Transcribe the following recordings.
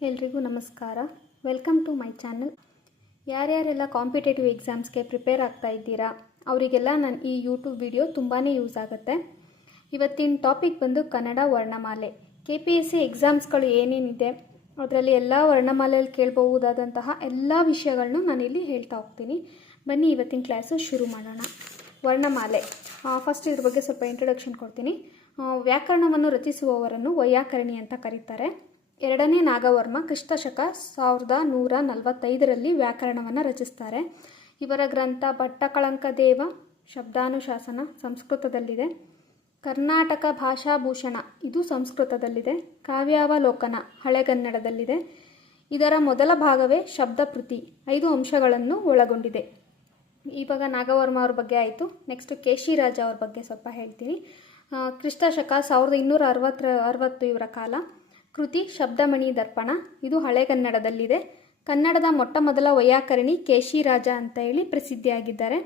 ಎಲ್ರಿಗೂ ನಮಸ್ಕಾರ. Welcome to my channel. ಯಾರ್ಯಾರೆಲ್ಲ ಕಾಂಪಿಟೇಟಿವ್ ಎಕ್ಸಾಮ್ಸ್ಗೆ ಪ್ರಿಪೇರ್ ಆಗ್ತಾ ಇದ್ದೀರಾ ಅವರಿಗೆಲ್ಲ ನನ್ನ ಈ ಯೂಟ್ಯೂಬ್ ವಿಡಿಯೋ ತುಂಬಾ ಯೂಸ್ ಆಗುತ್ತೆ. ಇವತ್ತಿನ ಟಾಪಿಕ್ ಬಂದು ಕನ್ನಡ ವರ್ಣಮಾಲೆ. KPSC ಎಕ್ಸಾಮ್ಸ್ಗಳು ಏನೇನಿದೆ ಅದರಲ್ಲಿ ಎಲ್ಲ ವರ್ಣಮಾಲೆಯಲ್ಲಿ ಕೇಳಬಹುದಾದಂತಹ ಎಲ್ಲ ವಿಷಯಗಳನ್ನು ನಾನಿಲ್ಲಿ ಹೇಳ್ತಾ ಹೋಗ್ತೀನಿ. ಬನ್ನಿ ಇವತ್ತಿನ ಕ್ಲಾಸು ಶುರು ಮಾಡೋಣ. ವರ್ಣಮಾಲೆ. ಫಸ್ಟ್ ಇದ್ರ ಬಗ್ಗೆ ಸ್ವಲ್ಪ ಇಂಟ್ರೊಡಕ್ಷನ್ ಕೊಡ್ತೀನಿ. ವ್ಯಾಕರಣವನ್ನು ರಚಿಸುವವರನ್ನು ವೈಯಾಕರಣಿ ಅಂತ ಕರೀತಾರೆ. ಎರಡನೇ ನಾಗವರ್ಮ ಕ್ರಿಸ್ತಶಕ 1145ರಲ್ಲಿ ವ್ಯಾಕರಣವನ್ನು ರಚಿಸ್ತಾರೆ. ಇವರ ಗ್ರಂಥ ಭಟ್ಟಕಳಂಕ ದೇವ ಶಬ್ದಾನುಶಾಸನ ಸಂಸ್ಕೃತದಲ್ಲಿದೆ. ಕರ್ನಾಟಕ ಭಾಷಾಭೂಷಣ ಇದು ಸಂಸ್ಕೃತದಲ್ಲಿದೆ. ಕಾವ್ಯಾವಲೋಕನ ಹಳೆಗನ್ನಡದಲ್ಲಿದೆ. ಇದರ ಮೊದಲ ಭಾಗವೇ ಶಬ್ದಪೃತಿ 5 ಅಂಶಗಳನ್ನು ಒಳಗೊಂಡಿದೆ. ಇವಾಗ ನಾಗವರ್ಮ ಅವ್ರ ಬಗ್ಗೆ ಆಯಿತು. ನೆಕ್ಸ್ಟ್ ಕೇಶಿರಾಜ ಅವ್ರ ಬಗ್ಗೆ ಸ್ವಲ್ಪ ಹೇಳ್ತೀನಿ. ಕ್ರಿಸ್ತಶಕ 1260 ಇವರ ಕಾಲ. ಕೃತಿ ಶಬ್ದಮಣಿ ದರ್ಪಣ ಇದು ಹಳೆಗನ್ನಡದಲ್ಲಿದೆ. ಕನ್ನಡದ ಮೊಟ್ಟ ಮೊದಲ ವೈಯಾಕರಣಿ ಕೇಶಿರಾಜ ಅಂತ ಹೇಳಿ ಪ್ರಸಿದ್ಧಿಯಾಗಿದ್ದಾರೆ.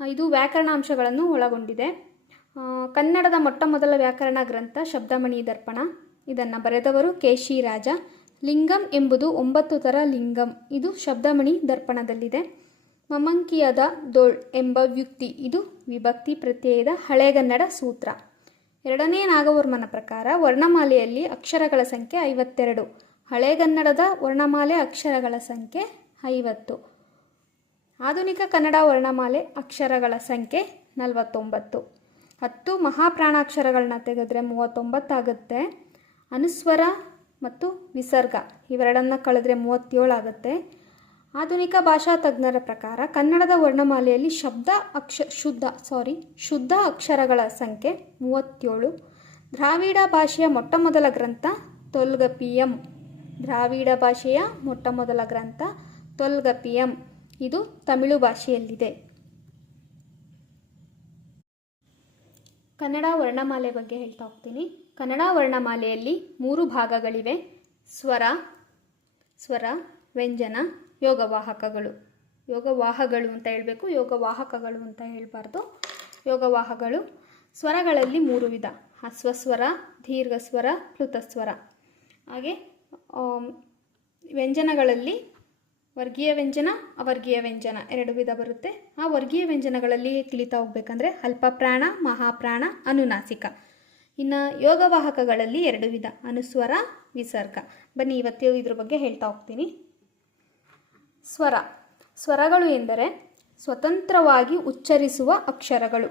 ಇದು ವ್ಯಾಕರಣಾಂಶಗಳನ್ನು ಒಳಗೊಂಡಿದೆ. ಕನ್ನಡದ ಮೊಟ್ಟ ಮೊದಲ ವ್ಯಾಕರಣ ಗ್ರಂಥ ಶಬ್ದಮಣಿ ದರ್ಪಣ. ಇದನ್ನು ಬರೆದವರು ಕೇಶಿರಾಜ. ಲಿಂಗಂ ಎಂಬುದು 9 ಥರ ಲಿಂಗಂ ಇದು ಶಬ್ದಮಣಿ ದರ್ಪಣದಲ್ಲಿದೆ. ಮಮಂಕಿಯದ ದೋಳ್ ಎಂಬ ವ್ಯುಕ್ತಿ ಇದು ವಿಭಕ್ತಿ ಪ್ರತ್ಯಯದ ಹಳೆಗನ್ನಡ ಸೂತ್ರ. ಎರಡನೇ ನಾಗವರ್ಮನ ಪ್ರಕಾರ ವರ್ಣಮಾಲೆಯಲ್ಲಿ ಅಕ್ಷರಗಳ ಸಂಖ್ಯೆ 52. ಹಳೆಗನ್ನಡದ ವರ್ಣಮಾಲೆ ಅಕ್ಷರಗಳ ಸಂಖ್ಯೆ 50. ಆಧುನಿಕ ಕನ್ನಡ ವರ್ಣಮಾಲೆ ಅಕ್ಷರಗಳ ಸಂಖ್ಯೆ 49. 10 ಮಹಾಪ್ರಾಣಾಕ್ಷರಗಳನ್ನ ತೆಗೆದ್ರೆ 39 ಆಗುತ್ತೆ. ಅನುಸ್ವರ ಮತ್ತು ವಿಸರ್ಗ ಇವೆರಡನ್ನ ಕಳೆದ್ರೆ 37 ಆಗುತ್ತೆ. ಆಧುನಿಕ ಭಾಷಾ ತಜ್ಞರ ಪ್ರಕಾರ ಕನ್ನಡದ ವರ್ಣಮಾಲೆಯಲ್ಲಿ ಶುದ್ಧ ಅಕ್ಷರಗಳ ಸಂಖ್ಯೆ 37. ದ್ರಾವಿಡ ಭಾಷೆಯ ಮೊಟ್ಟ ಮೊದಲ ಗ್ರಂಥ ತೊಲ್ಗಪಿಯಂ. ದ್ರಾವಿಡ ಭಾಷೆಯ ಮೊಟ್ಟ ಮೊದಲ ಗ್ರಂಥ ತೊಲ್ಗಪಿಯಂ ಇದು ತಮಿಳು ಭಾಷೆಯಲ್ಲಿದೆ. ಕನ್ನಡ ವರ್ಣಮಾಲೆ ಬಗ್ಗೆ ಹೇಳ್ತಾ ಹೋಗ್ತೀನಿ. ಕನ್ನಡ ವರ್ಣಮಾಲೆಯಲ್ಲಿ 3 ಭಾಗಗಳಿವೆ. ಸ್ವರ, ವ್ಯಂಜನ, ಯೋಗವಾಹಕಗಳು ಅಂತ ಹೇಳಬೇಕು, ಯೋಗವಾಹಕಗಳು ಅಂತ ಹೇಳಬಾರ್ದು. ಯೋಗವಾಹಗಳು. ಸ್ವರಗಳಲ್ಲಿ 3 ವಿಧ: ಹ್ರಸ್ವಸ್ವರ, ದೀರ್ಘಸ್ವರ, ಪ್ಲುತಸ್ವರ. ಹಾಗೆ ವ್ಯಂಜನಗಳಲ್ಲಿ ವರ್ಗೀಯ ವ್ಯಂಜನ, ಅವರ್ಗೀಯ ವ್ಯಂಜನ 2 ವಿಧ ಬರುತ್ತೆ. ಆ ವರ್ಗೀಯ ವ್ಯಂಜನಗಳಲ್ಲಿ ತಿಳಿತಾ ಹೋಗ್ಬೇಕಂದ್ರೆ ಅಲ್ಪಪ್ರಾಣ, ಮಹಾಪ್ರಾಣ, ಅನುನಾಸಿಕ. ಇನ್ನು ಯೋಗವಾಹಕಗಳಲ್ಲಿ 2 ವಿಧ: ಅನುಸ್ವರ, ವಿಸರ್ಗ. ಬನ್ನಿ ಇವತ್ತು ಇದ್ರ ಬಗ್ಗೆ ಹೇಳ್ತಾ ಹೋಗ್ತೀನಿ. ಸ್ವರಗಳು ಎಂದರೆ ಸ್ವತಂತ್ರವಾಗಿ ಉಚ್ಚರಿಸುವ ಅಕ್ಷರಗಳು.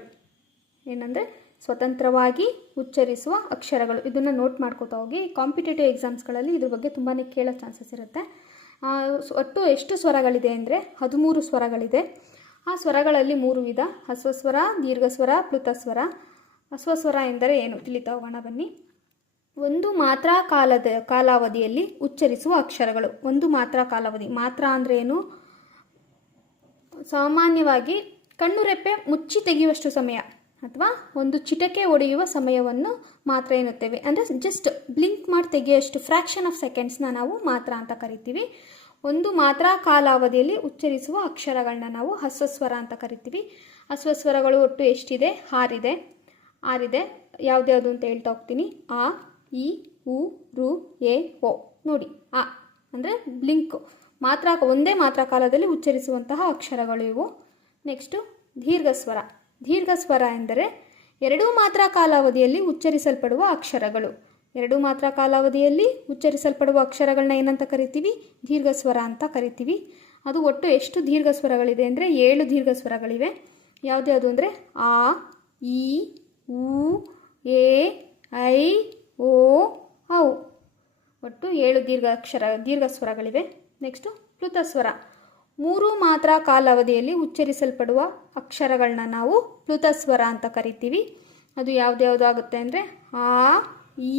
ಏನಂದರೆ ಸ್ವತಂತ್ರವಾಗಿ ಉಚ್ಚರಿಸುವ ಅಕ್ಷರಗಳು. ಇದನ್ನು ನೋಟ್ ಮಾಡ್ಕೋತಾ ಹೋಗಿ. ಕಾಂಪಿಟೇಟಿವ್ ಎಕ್ಸಾಮ್ಸ್ಗಳಲ್ಲಿ ಇದ್ರ ಬಗ್ಗೆ ತುಂಬಾ ಕೇಳೋ ಚಾನ್ಸಸ್ ಇರುತ್ತೆ. ಒಟ್ಟು ಎಷ್ಟು ಸ್ವರಗಳಿದೆ ಅಂದರೆ 13 ಸ್ವರಗಳಿದೆ. ಆ ಸ್ವರಗಳಲ್ಲಿ 3 ವಿಧ: ಹ್ರಸ್ವಸ್ವರ, ದೀರ್ಘಸ್ವರ, ಪ್ಲುತಸ್ವರ. ಹ್ರಸ್ವಸ್ವರ ಎಂದರೆ ಏನು ತಿಳಿತಾ ಹೋಗೋಣ ಬನ್ನಿ. ಒಂದು ಮಾತ್ರ ಕಾಲಾವಧಿಯಲ್ಲಿ ಉಚ್ಚರಿಸುವ ಅಕ್ಷರಗಳು. ಒಂದು ಮಾತ್ರ ಕಾಲಾವಧಿ. ಮಾತ್ರ ಅಂದರೆ ಏನು? ಸಾಮಾನ್ಯವಾಗಿ ಕಣ್ಣುರೆಪ್ಪೆ ಮುಚ್ಚಿ ತೆಗೆಯುವಷ್ಟು ಸಮಯ ಅಥವಾ ಒಂದು ಚಿಟಕೆ ಒಡೆಯುವ ಸಮಯವನ್ನು ಮಾತ್ರ ಎನ್ನುತ್ತೇವೆ. ಅಂದರೆ ಜಸ್ಟ್ ಬ್ಲಿಂಕ್ ಮಾಡಿ ತೆಗೆಯುವಷ್ಟು ಫ್ರ್ಯಾಕ್ಷನ್ ಆಫ್ ಸೆಕೆಂಡ್ಸ್ನ ನಾವು ಮಾತ್ರ ಅಂತ ಕರಿತೀವಿ. ಒಂದು ಮಾತ್ರ ಕಾಲಾವಧಿಯಲ್ಲಿ ಉಚ್ಚರಿಸುವ ಅಕ್ಷರಗಳನ್ನ ನಾವು ಹ್ರಸ್ವಸ್ವರ ಅಂತ ಕರಿತೀವಿ. ಹ್ರಸ್ವಸ್ವರಗಳು ಒಟ್ಟು ಎಷ್ಟಿದೆ? 6 ಇದೆ. ಯಾವ್ದ್ಯಾವುದು ಅಂತ ಹೇಳ್ತಾ ಹೋಗ್ತೀನಿ. ಆ, ಇ, ಉ, ರು, ಎ, ಓ. ನೋಡಿ, ಆ ಅಂದರೆ ಬ್ಲಿಂಕ್ ಮಾತ್ರ, ಒಂದೇ ಮಾತ್ರ ಕಾಲದಲ್ಲಿ ಉಚ್ಚರಿಸುವಂತಹ ಅಕ್ಷರಗಳು ಇವು. ನೆಕ್ಸ್ಟು ದೀರ್ಘಸ್ವರ. ದೀರ್ಘಸ್ವರ ಎಂದರೆ 2 ಮಾತ್ರ ಕಾಲಾವಧಿಯಲ್ಲಿ ಉಚ್ಚರಿಸಲ್ಪಡುವ ಅಕ್ಷರಗಳು. 2 ಮಾತ್ರ ಕಾಲಾವಧಿಯಲ್ಲಿ ಉಚ್ಚರಿಸಲ್ಪಡುವ ಅಕ್ಷರಗಳನ್ನ ಏನಂತ ಕರಿತೀವಿ? ದೀರ್ಘಸ್ವರ ಅಂತ ಕರಿತೀವಿ. ಅದು ಒಟ್ಟು ಎಷ್ಟು ದೀರ್ಘಸ್ವರಗಳಿದೆ ಅಂದರೆ 7 ದೀರ್ಘಸ್ವರಗಳಿವೆ. ಯಾವ್ದ್ಯಾವುದು ಅಂದರೆ ಆ, ಇ, ಉ, ಎ, ಐ, ಓ, ಔ. ಒಟ್ಟು 7 ದೀರ್ಘಸ್ವರಗಳಿವೆ. ನೆಕ್ಸ್ಟು ಪ್ಲುತಸ್ವರ. 3 ಮಾತ್ರ ಕಾಲಾವಧಿಯಲ್ಲಿ ಉಚ್ಚರಿಸಲ್ಪಡುವ ಅಕ್ಷರಗಳನ್ನ ನಾವು ಪ್ಲುತಸ್ವರ ಅಂತ ಕರಿತೀವಿ. ಅದು ಯಾವ್ದ್ಯಾವುದಾಗುತ್ತೆ ಅಂದರೆ ಆ,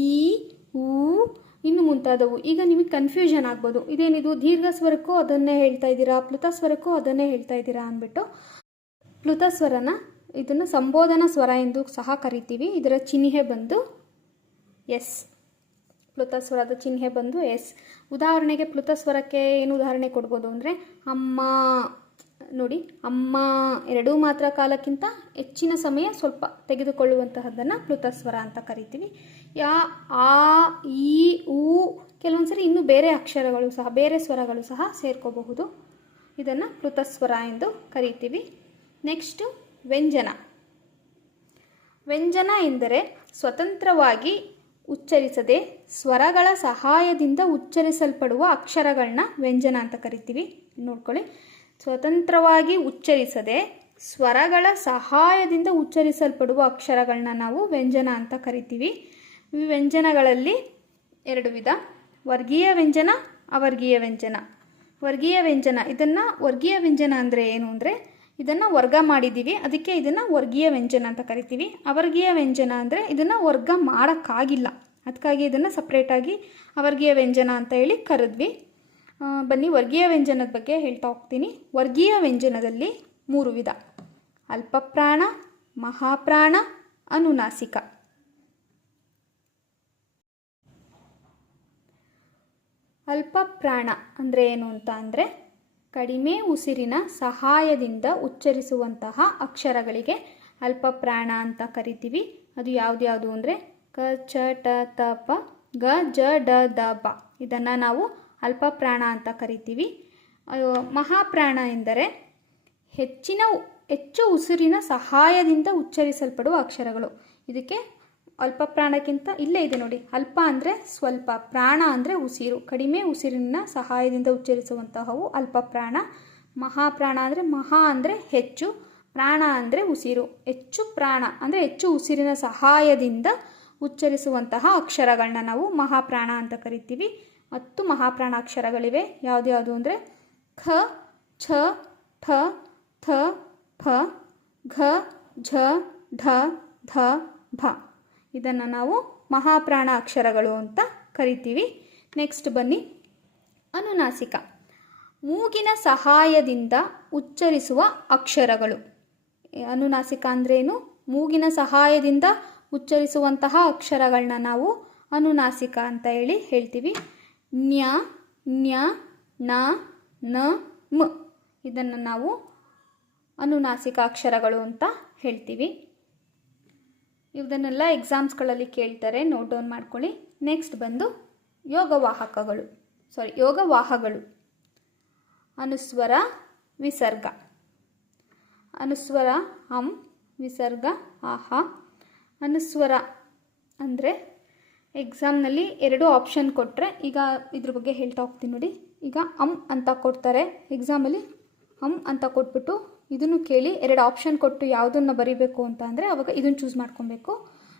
ಈ, ಉ, ಇನ್ನು ಮುಂತಾದವು. ಈಗ ನಿಮಗೆ ಕನ್ಫ್ಯೂಷನ್ ಆಗ್ಬೋದು, ಇದೇನಿದು ದೀರ್ಘಸ್ವರಕ್ಕೂ ಅದನ್ನೇ ಹೇಳ್ತಾ ಇದ್ದೀರಾ, ಪ್ಲುತಸ್ವರಕ್ಕೂ ಅದನ್ನೇ ಹೇಳ್ತಾ ಇದ್ದೀರಾ ಅಂದ್ಬಿಟ್ಟು. ಪ್ಲುತಸ್ವರನ ಇದನ್ನು ಸಂಬೋಧನಾ ಸ್ವರ ಎಂದು ಸಹ ಕರಿತೀವಿ. ಇದರ ಚಿಹ್ನೆ ಬಂದು ಎಸ್. ಪ್ಲುತಸ್ವರದ ಚಿಹ್ನೆ ಬಂದು ಎಸ್. ಉದಾಹರಣೆಗೆ ಪ್ಲುತಸ್ವರಕ್ಕೆ ಏನು ಉದಾಹರಣೆ ಕೊಡ್ಬೋದು ಅಂದರೆ ಅಮ್ಮ. ನೋಡಿ, ಅಮ್ಮ 2 ಮಾತ್ರ ಕಾಲಕ್ಕಿಂತ ಹೆಚ್ಚಿನ ಸಮಯ ಸ್ವಲ್ಪ ತೆಗೆದುಕೊಳ್ಳುವಂತಹದ್ದನ್ನು ಪ್ಲುತಸ್ವರ ಅಂತ ಕರಿತೀವಿ. ಆ, ಈ, ಉ, ಕೆಲವೊಂದು ಸರಿ ಇನ್ನೂ ಬೇರೆ ಅಕ್ಷರಗಳು ಸಹ, ಬೇರೆ ಸ್ವರಗಳು ಸಹ ಸೇರ್ಕೋಬಹುದು. ಇದನ್ನು ಪ್ಲುತಸ್ವರ ಎಂದು ಕರೀತೀವಿ. ನೆಕ್ಸ್ಟು ವ್ಯಂಜನ. ವ್ಯಂಜನ ಎಂದರೆ ಸ್ವತಂತ್ರವಾಗಿ ಉಚ್ಚರಿಸದೆ ಸ್ವರಗಳ ಸಹಾಯದಿಂದ ಉಚ್ಚರಿಸಲ್ಪಡುವ ಅಕ್ಷರಗಳನ್ನ ವ್ಯಂಜನ ಅಂತ ಕರಿತೀವಿ. ನೋಡ್ಕೊಳ್ಳಿ, ಸ್ವತಂತ್ರವಾಗಿ ಉಚ್ಚರಿಸದೆ ಸ್ವರಗಳ ಸಹಾಯದಿಂದ ಉಚ್ಚರಿಸಲ್ಪಡುವ ಅಕ್ಷರಗಳನ್ನ ನಾವು ವ್ಯಂಜನ ಅಂತ ಕರಿತೀವಿ. ಈ ವ್ಯಂಜನಗಳಲ್ಲಿ 2 ವಿಧ: ವರ್ಗೀಯ ವ್ಯಂಜನ, ಅವರ್ಗೀಯ ವ್ಯಂಜನ. ವರ್ಗೀಯ ವ್ಯಂಜನ, ಇದನ್ನು ವರ್ಗೀಯ ವ್ಯಂಜನ ಅಂದರೆ ಏನು ಅಂದರೆ ಇದನ್ನು ವರ್ಗ ಮಾಡಿದ್ದೀವಿ, ಅದಕ್ಕೆ ಇದನ್ನು ವರ್ಗೀಯ ವ್ಯಂಜನ ಅಂತ ಕರಿತೀವಿ. ಅವರ್ಗೀಯ ವ್ಯಂಜನ ಅಂದರೆ ಇದನ್ನು ವರ್ಗ ಮಾಡೋಕ್ಕಾಗಿಲ್ಲ, ಅದಕ್ಕಾಗಿ ಇದನ್ನು ಸಪ್ರೇಟಾಗಿ ಅವರ್ಗೀಯ ವ್ಯಂಜನ ಅಂತ ಹೇಳಿ ಕರೆದ್ವಿ. ಬನ್ನಿ ವರ್ಗೀಯ ವ್ಯಂಜನದ ಬಗ್ಗೆ ಹೇಳ್ತಾ ಹೋಗ್ತೀನಿ. ವರ್ಗೀಯ ವ್ಯಂಜನದಲ್ಲಿ 3 ವಿಧ: ಅಲ್ಪಪ್ರಾಣ, ಮಹಾಪ್ರಾಣ, ಅನುನಾಸಿಕ. ಅಲ್ಪಪ್ರಾಣ ಅಂದರೆ ಏನು ಅಂತ ಅಂದರೆ ಕಡಿಮೆ ಉಸಿರಿನ ಸಹಾಯದಿಂದ ಉಚ್ಚರಿಸುವಂತಹ ಅಕ್ಷರಗಳಿಗೆ ಅಲ್ಪಪ್ರಾಣ ಅಂತ ಕರಿತೀವಿ. ಅದು ಯಾವ್ದ್ಯಾವುದು ಅಂದರೆ ಕ, ಚ, ಟ, ತ, ಪ, ಗ, ಜ, ಡ, ದ, ಬ. ಇದನ್ನು ನಾವು ಅಲ್ಪಪ್ರಾಣ ಅಂತ ಕರಿತೀವಿ. ಮಹಾಪ್ರಾಣ ಎಂದರೆ ಹೆಚ್ಚು ಉಸಿರಿನ ಸಹಾಯದಿಂದ ಉಚ್ಚರಿಸಲ್ಪಡುವ ಅಕ್ಷರಗಳು. ಇದಕ್ಕೆ ಅಲ್ಪಪ್ರಾಣಕ್ಕಿಂತ ಇಲ್ಲೇ ಇದೆ ನೋಡಿ, ಅಲ್ಪ ಅಂದರೆ ಸ್ವಲ್ಪ, ಪ್ರಾಣ ಅಂದರೆ ಉಸಿರು, ಕಡಿಮೆ ಉಸಿರಿನ ಸಹಾಯದಿಂದ ಉಚ್ಚರಿಸುವಂತಹವು ಅಲ್ಪಪ್ರಾಣ. ಮಹಾಪ್ರಾಣ ಅಂದರೆ ಮಹಾ ಅಂದರೆ ಹೆಚ್ಚು, ಪ್ರಾಣ ಅಂದರೆ ಉಸಿರು. ಹೆಚ್ಚು ಪ್ರಾಣ ಅಂದರೆ ಹೆಚ್ಚು ಉಸಿರಿನ ಸಹಾಯದಿಂದ ಉಚ್ಚರಿಸುವಂತಹ ಅಕ್ಷರಗಳನ್ನ ನಾವು ಮಹಾಪ್ರಾಣ ಅಂತ ಕರಿತೀವಿ. 10 ಮಹಾಪ್ರಾಣ ಅಕ್ಷರಗಳಿವೆ. ಯಾವ್ದ್ಯಾವುದು ಅಂದರೆ ಖ, ಛ, ಠ, ಥ, ಫ, ಘ, ಝ, ಢ, ಧ, ಭ. ಇದನ್ನು ನಾವು ಮಹಾಪ್ರಾಣ ಅಕ್ಷರಗಳು ಅಂತ ಕರಿತೀವಿ. ನೆಕ್ಸ್ಟ್ ಬನ್ನಿ ಅನುನಾಸಿಕ. ಮೂಗಿನ ಸಹಾಯದಿಂದ ಉಚ್ಚರಿಸುವ ಅಕ್ಷರಗಳು. ಅನುನಾಸಿಕ ಅಂದ್ರೇನು? ಮೂಗಿನ ಸಹಾಯದಿಂದ ಉಚ್ಚರಿಸುವಂತಹ ಅಕ್ಷರಗಳನ್ನ ನಾವು ಅನುನಾಸಿಕ ಅಂತ ಹೇಳ್ತೀವಿ. ನ್ಯ, ನ್ಯ, ನ, ನ, ಮ. ಇದನ್ನು ನಾವು ಅನುನಾಸಿಕ ಅಕ್ಷರಗಳು ಅಂತ ಹೇಳ್ತೀವಿ. ಇದನ್ನೆಲ್ಲ ಎಕ್ಸಾಮ್ಸ್ಗಳಲ್ಲಿ ಕೇಳ್ತಾರೆ, ನೋಟ್ ಡೌನ್ ಮಾಡ್ಕೊಳ್ಳಿ. ನೆಕ್ಸ್ಟ್ ಬಂದು ಯೋಗವಾಹಗಳು. ಅನುಸ್ವರ, ವಿಸರ್ಗ. ಅನುಸ್ವರ ಅಂ, ವಿಸರ್ಗ ಆಹ. ಅನುಸ್ವರ ಅಂದರೆ ಎಕ್ಸಾಮ್ನಲ್ಲಿ 2 ಆಪ್ಷನ್ ಕೊಟ್ಟರೆ, ಈಗ ಇದ್ರ ಬಗ್ಗೆ ಹೇಳ್ತಾ ಹೋಗ್ತೀನಿ ನೋಡಿ. ಈಗ ಅಂ ಅಂತ ಕೊಡ್ತಾರೆ ಎಕ್ಸಾಮಲ್ಲಿ, ಅಂ ಅಂತ ಕೊಟ್ಬಿಟ್ಟು ಇದನ್ನು ಕೇಳಿ 2 ಆಪ್ಷನ್ ಕೊಟ್ಟು ಯಾವುದನ್ನು ಬರೀಬೇಕು ಅಂತ ಅಂದರೆ ಅವಾಗ ಇದನ್ನು ಚೂಸ್ ಮಾಡ್ಕೊಬೇಕು.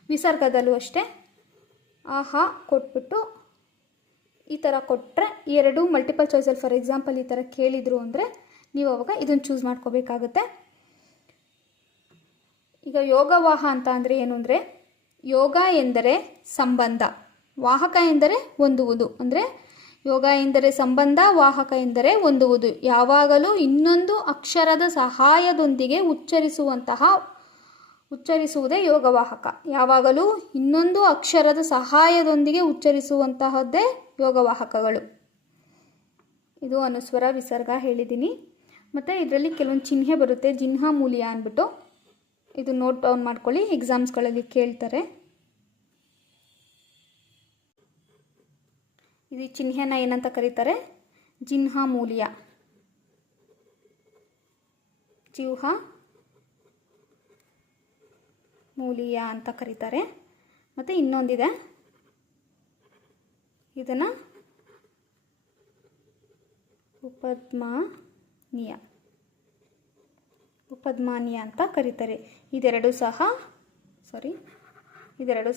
ವಿಸರ್ಗದಲ್ಲೂ ಅಷ್ಟೇ, ಆಹಾ ಕೊಟ್ಬಿಟ್ಟು ಈ ಥರ ಕೊಟ್ಟರೆ 2 ಮಲ್ಟಿಪಲ್ ಚಾಯ್ಸಲ್ಲಿ ಫಾರ್ ಎಕ್ಸಾಂಪಲ್ ಈ ಥರ ಕೇಳಿದರು ಅಂದರೆ ನೀವು ಅವಾಗ ಇದನ್ನು ಚೂಸ್ ಮಾಡ್ಕೋಬೇಕಾಗುತ್ತೆ. ಈಗ ಯೋಗವಾಹ ಅಂತ ಅಂದರೆ ಏನು ಅಂದರೆ, ಯೋಗ ಎಂದರೆ ಸಂಬಂಧ, ವಾಹಕ ಎಂದರೆ ಹೊಂದುವುದು. ಅಂದರೆ ಯೋಗ ಎಂದರೆ ಸಂಬಂಧ, ವಾಹಕ ಎಂದರೆ ಹೊಂದುವುದು. ಯಾವಾಗಲೂ ಇನ್ನೊಂದು ಅಕ್ಷರದ ಸಹಾಯದೊಂದಿಗೆ ಉಚ್ಚರಿಸುವುದೇ ಯೋಗವಾಹಕ. ಯಾವಾಗಲೂ ಇನ್ನೊಂದು ಅಕ್ಷರದ ಸಹಾಯದೊಂದಿಗೆ ಉಚ್ಚರಿಸುವಂತಹದ್ದೇ ಯೋಗವಾಹಕಗಳು. ಇದು ಅನುಸ್ವರ, ವಿಸರ್ಗ ಹೇಳಿದ್ದೀನಿ. ಮತ್ತು ಇದರಲ್ಲಿ ಕೆಲವೊಂದು ಚಿಹ್ನೆ ಬರುತ್ತೆ, ಜಿಹ್ವಾ ಮೂಲ್ಯ ಅಂದ್ಬಿಟ್ಟು. ಇದು ನೋಟ್ ಡೌನ್ ಮಾಡ್ಕೊಳ್ಳಿ, ಎಕ್ಸಾಮ್ಸ್ಗಳಲ್ಲಿ ಕೇಳ್ತಾರೆ. ಇದು ಚಿಹ್ನೆನ ಏನಂತ ಕರೀತಾರೆ? ಜಿಹ್ವಾ ಮೂಲ್ಯ, ಜಿಹ್ವಾ ಮೂಲ್ಯ ಅಂತ ಕರೀತಾರೆ. ಮತ್ತು ಇನ್ನೊಂದಿದೆ, ಇದನ್ನು ಉಪಧ್ಮಾನೀಯ ಅಂತ ಕರೀತಾರೆ. ಇದೆರಡು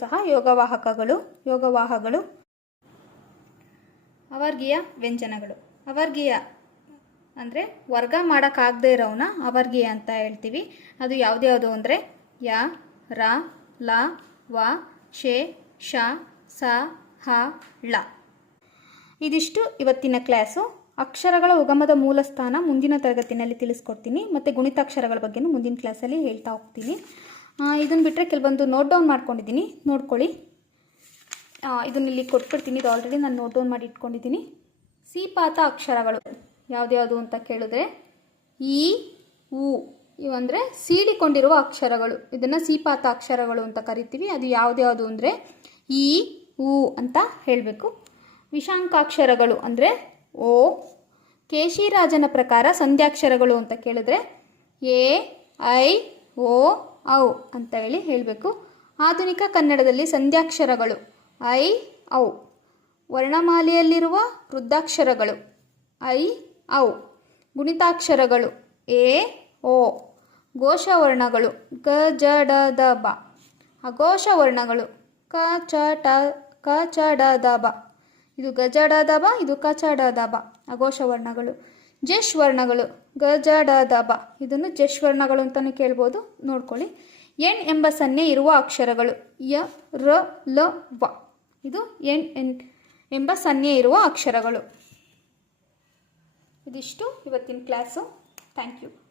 ಸಹ ಯೋಗವಾಹಗಳು. ಅವರ್ಗೀಯ ವ್ಯಂಜನಗಳು. ಅವರ್ಗೀಯ ಅಂದರೆ ವರ್ಗ ಮಾಡೋಕ್ಕಾಗದೇ ಇರೋವನ್ನ ಅವರ್ಗೀಯ ಅಂತ ಹೇಳ್ತೀವಿ. ಅದು ಯಾವ್ದ್ಯಾವುದು ಅಂದರೆ ಯ, ರ, ಲ, ವ, ಶೇ, ಶ, ಸ, ಹ, ಳ. ಇದಿಷ್ಟು ಇವತ್ತಿನ ಕ್ಲಾಸು. ಅಕ್ಷರಗಳ ಉಗಮದ ಮೂಲ ಸ್ಥಾನ ಮುಂದಿನ ತರಗತಿಯಲ್ಲಿ ತಿಳಿಸ್ಕೊಡ್ತೀನಿ. ಮತ್ತು ಗುಣಿತಾಕ್ಷರಗಳ ಬಗ್ಗೆನೂ ಮುಂದಿನ ಕ್ಲಾಸಲ್ಲಿ ಹೇಳ್ತಾ ಹೋಗ್ತೀನಿ. ಇದನ್ನು ಬಿಟ್ಟರೆ ಕೆಲವೊಂದು ನೋಟ್ ಡೌನ್ ಮಾಡ್ಕೊಂಡಿದ್ದೀನಿ, ನೋಡ್ಕೊಳ್ಳಿ. ಇದನ್ನ ಇಲ್ಲಿ ಕೊಟ್ಬಿಡ್ತೀನಿ, ಇದು ಆಲ್ರೆಡಿ ನಾನು ನೋಟ್ ಡೌನ್ ಮಾಡಿ ಇಟ್ಕೊಂಡಿದ್ದೀನಿ. ಸಿಪಾತ ಅಕ್ಷರಗಳು ಯಾವ್ದ್ಯಾವುದು ಅಂತ ಕೇಳಿದ್ರೆ ಈ, ಉ ಇವಂದರೆ ಸೀಳಿಕೊಂಡಿರುವ ಅಕ್ಷರಗಳು. ಇದನ್ನು ಸಿಪಾತ ಅಕ್ಷರಗಳು ಅಂತ ಕರಿತೀವಿ. ಅದು ಯಾವ್ದ್ಯಾವುದು ಅಂದರೆ ಈ, ಉ ಅಂತ ಹೇಳಬೇಕು. ವಿಶಾಂಕಾಕ್ಷರಗಳು ಅಂದರೆ ಓ. ಕೇಶಿರಾಜನ ಪ್ರಕಾರ ಸಂಧ್ಯಾಕ್ಷರಗಳು ಅಂತ ಕೇಳಿದ್ರೆ ಎ, ಐ, ಓ, ಔ ಅಂತ ಹೇಳಬೇಕು. ಆಧುನಿಕ ಕನ್ನಡದಲ್ಲಿ ಸಂಧ್ಯಾಕ್ಷರಗಳು ಐ, ಔ. ವರ್ಣಮಾಲೆಯಲ್ಲಿರುವ ವೃದ್ಧಾಕ್ಷರಗಳು ಐ, ಔ. ಗುಣಿತಾಕ್ಷರಗಳು ಎ, ಓ. ಘೋಷವರ್ಣಗಳು ಗ, ಜ, ಡ, ದ, ಬ. ಅಘೋಷ ವರ್ಣಗಳು ಕ, ಚ, ಡ, ದ, ಬ. ಇದು ಗ, ಜ, ಡ, ದ, ಬ. ಇದು ಕ, ಚ, ಡ, ದ, ಬ. ಅಘೋಷ ವರ್ಣಗಳು. ಜಶ್ ವರ್ಣಗಳು ಗ, ಜ, ಡ, ದ, ಬ. ಇದನ್ನು ಜಶ್ ವರ್ಣಗಳು ಅಂತಲೂ ಕೇಳ್ಬೋದು, ನೋಡ್ಕೊಳ್ಳಿ. ಎಣ್ ಎಂಬ ಸನ್ನೆ ಇರುವ ಅಕ್ಷರಗಳು ಯ, ರ, ಲ, ವ. ಇದು ಎಣ್ ಎಂಬ ಸನ್ನೆ ಇರುವ ಅಕ್ಷರಗಳು. ಇದಿಷ್ಟು ಇವತ್ತಿನ ಕ್ಲಾಸು. Thank you.